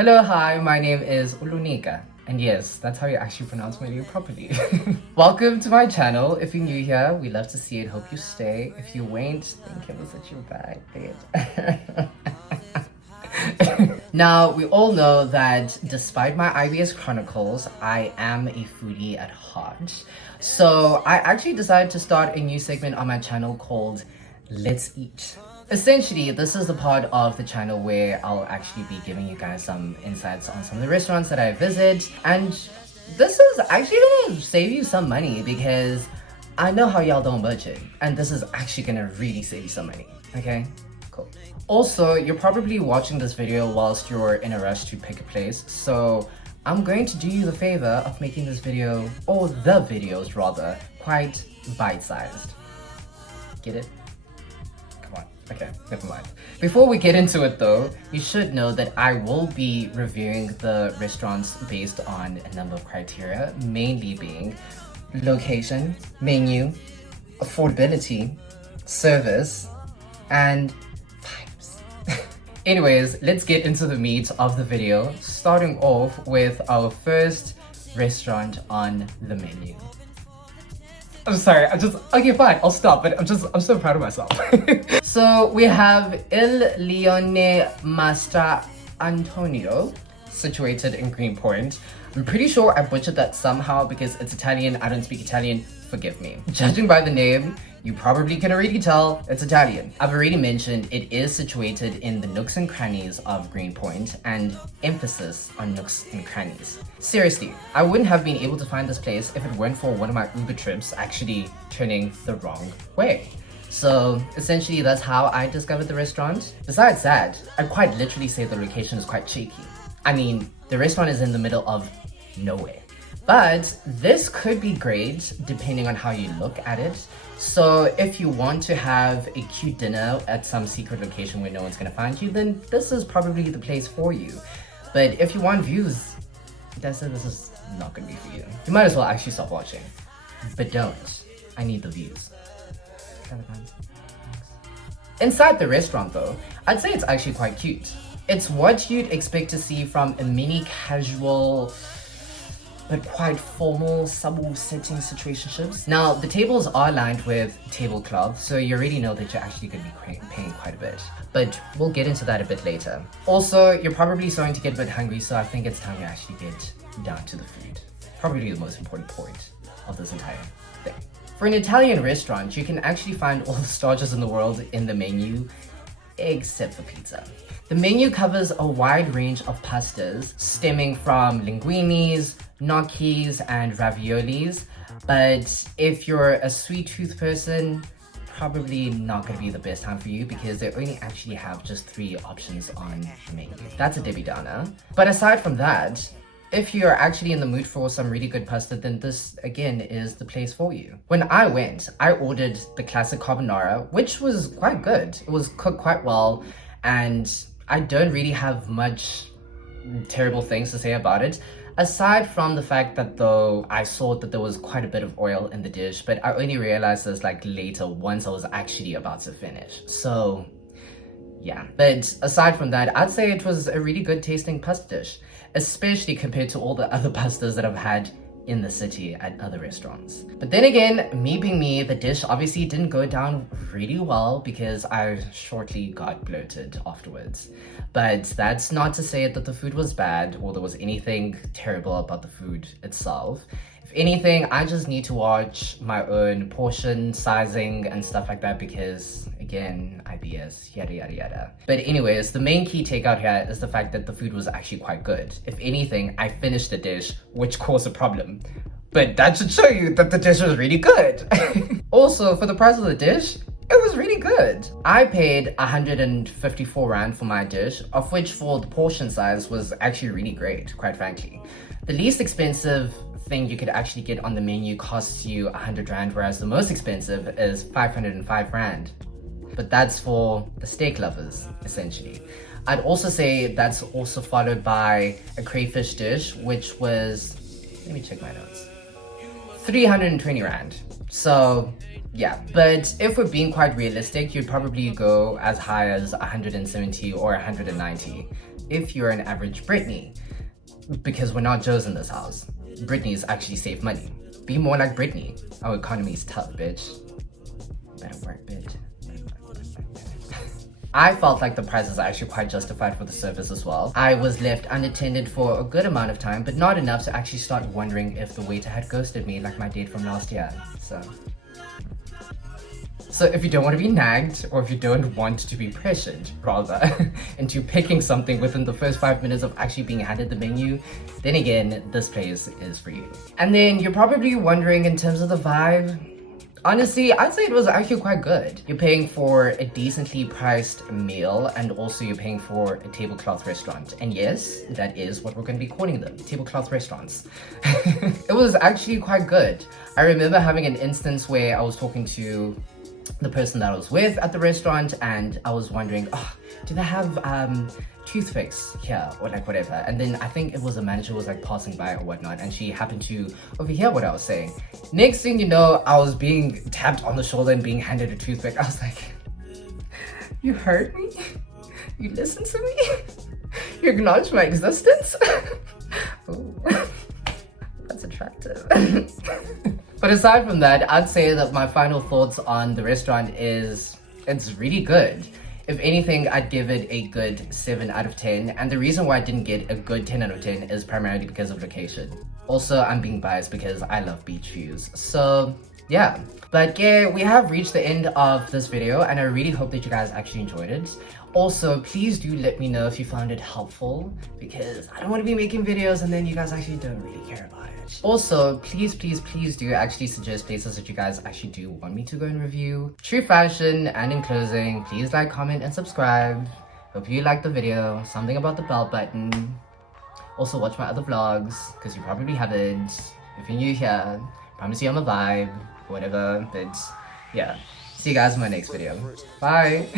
Hello, hi, my name is Ulunika. And yes, that's how you actually pronounce my name properly. Welcome to my channel. If you're new here, we love to see it. Hope you stay. If you ain't, then give us a back, bitch. Now, we all know that despite my IBS chronicles, I am a foodie at heart. So I actually decided to start a new segment on my channel called Let's Eat. Essentially, this is the part of the channel where I'll actually be giving you guys some insights on some of the restaurants that I visit, and this is actually gonna save you some money because I know how y'all don't budget, and this is actually gonna really save you some money, okay? Cool. Also, you're probably watching this video whilst you're in a rush to pick a place, so I'm going to do you the favor of making this video, or the videos rather, quite bite-sized. Get it? Okay, never mind. Before we get into it though, you should know that I will be reviewing the restaurants based on a number of criteria, mainly being location, menu, affordability, service, and vibes. Anyways, let's get into the meat of the video, starting off with our first restaurant on the menu. I'm sorry, okay, fine, I'll stop, but I'm so proud of myself. So we have Il Leone Mastrantonio, situated in Greenpoint. I'm pretty sure I butchered that somehow because it's Italian, I don't speak Italian, forgive me. Judging by the name, you probably can already tell it's Italian. I've already mentioned it is situated in the nooks and crannies of Greenpoint, and emphasis on nooks and crannies. Seriously, I wouldn't have been able to find this place if it weren't for one of my Uber trips actually turning the wrong way. So essentially that's how I discovered the restaurant. Besides that, I'd quite literally say the location is quite cheeky. I mean, the restaurant is in the middle of nowhere. But this could be great depending on how you look at it. So if you want to have a cute dinner at some secret location where no one's gonna find you, then this is probably the place for you. But if you want views, this is not gonna be for you. You might as well actually stop watching. But don't. I need the views. Inside the restaurant though, I'd say it's actually quite cute. It's what you'd expect to see from a mini casual but quite formal subtle setting situationships. Now, the tables are lined with tablecloth, so you already know that you're actually going to be paying quite a bit. But we'll get into that a bit later. Also, you're probably starting to get a bit hungry, so I think it's time to actually get down to the food. Probably the most important point of this entire thing. For an Italian restaurant, you can actually find all the starches in the world in the menu, except for pizza. The menu covers a wide range of pastas, stemming from linguinis, gnocchis, and raviolis, but if you're a sweet tooth person, probably not going to be the best time for you because they only actually have just 3 options on the menu. That's a Debbie Downer. But aside from that, if you're actually in the mood for some really good pasta, then this again is the place for you. When I went, I ordered the classic carbonara, which was quite good. It was cooked quite well, and I don't really have much terrible things to say about it. Aside from the fact that though I saw that there was quite a bit of oil in the dish, but I only realized this like later once I was actually about to finish. So yeah, but aside from that, I'd say it was a really good tasting pasta dish, especially compared to all the other pastas that I've had in the city at other restaurants. But then again, me being me, the dish obviously didn't go down really well because I shortly got bloated afterwards. But that's not to say that the food was bad or there was anything terrible about the food itself. If anything, I just need to watch my own portion sizing and stuff like that because, again, IBS, yada yada yada. But anyways, the main key takeout here is the fact that the food was actually quite good. If anything, I finished the dish, which caused a problem. But that should show you that the dish was really good. Also, for the price of the dish, it was really good. I paid 154 Rand for my dish, of which for the portion size was actually really great, quite frankly. The least expensive thing you could actually get on the menu costs you 100 Rand, whereas the most expensive is 505 Rand. But that's for the steak lovers, essentially. I'd also say that's also followed by a crayfish dish, which was, let me check my notes, 320 Rand. So yeah, but if we're being quite realistic, you'd probably go as high as 170 or 190. if you're an average Britney. Because we're not Joes in this house. Britney's actually save money. Be more like Britney. Our economy is tough, bitch. Better work, bitch. I felt like the prices are actually quite justified for the service as well. I was left unattended for a good amount of time, but not enough to actually start wondering if the waiter had ghosted me like my date from last year. So if you don't want to be nagged, or if you don't want to be pressured, rather, into picking something within the first 5 minutes of actually being handed the menu, then again, this place is for you. And then you're probably wondering in terms of the vibe. Honestly, I'd say it was actually quite good. You're paying for a decently priced meal, and also you're paying for a tablecloth restaurant. And yes, that is what we're going to be calling them, tablecloth restaurants. It was actually quite good. I remember having an instance where I was talking to the person that I was with at the restaurant, and I was wondering, oh, do they have toothpicks here, or like whatever? And then I think it was a manager was like passing by or whatnot, and she happened to overhear what I was saying. Next thing you know, I was being tapped on the shoulder and being handed a toothpick. I was like, you heard me? You listened to me? You acknowledged my existence? Ooh, that's attractive. But aside from that, I'd say that my final thoughts on the restaurant is it's really good. If anything, I'd give it a good 7 out of 10. And the reason why I didn't get a good 10 out of 10 is primarily because of location. Also, I'm being biased because I love beach views. So yeah, but yeah, we have reached the end of this video, and I really hope that you guys actually enjoyed it. Also, please do let me know if you found it helpful, because I don't want to be making videos and then you guys actually don't really care about it. Also, please do actually suggest places that you guys actually do want me to go and review. True fashion. And in closing, please like, comment, and subscribe. Hope you liked the video. Something about the bell button. Also, watch my other vlogs, because you probably haven't. If you're new here, promise you I'm a vibe, whatever, but yeah. See you guys in my next video. Bye!